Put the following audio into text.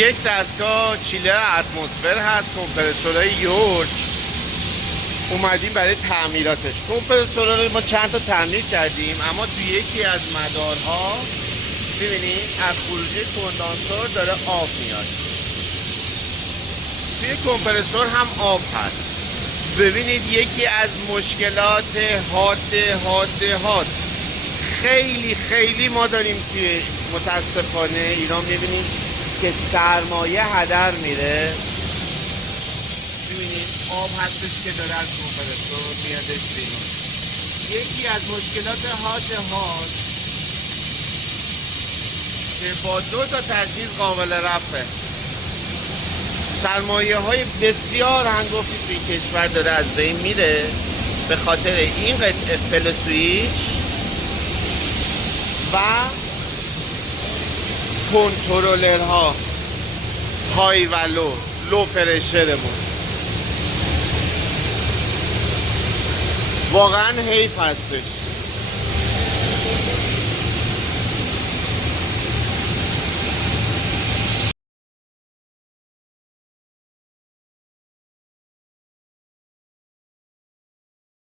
یک دستگاه چیلر اتمسفر هست، کمپرسورهای یورک اومدیم برای تعمیراتش. کمپرسورها رو ما چند تا تعمیر کردیم، اما توی یکی از مدارها ببینید از خروجی کندانسور داره آب میاد. توی کمپرسور هم آب هست. ببینید یکی از مشکلات حاد خیلی ما داریم توی متاسفانه ایران. میبینید که سرمایه هدر میره. ببینید آب هستش که داره از کمپرسور میادش بیرون. یکی از مشکلات حاد که با 2 تا تجهیز قابل رفعه. سرمایه های بسیار هنگفتی توی کشور داره از بین میره به خاطر این قطعه فل سویچ و کنترلرها های و لو پرشرمون. واقعا حیف هستش.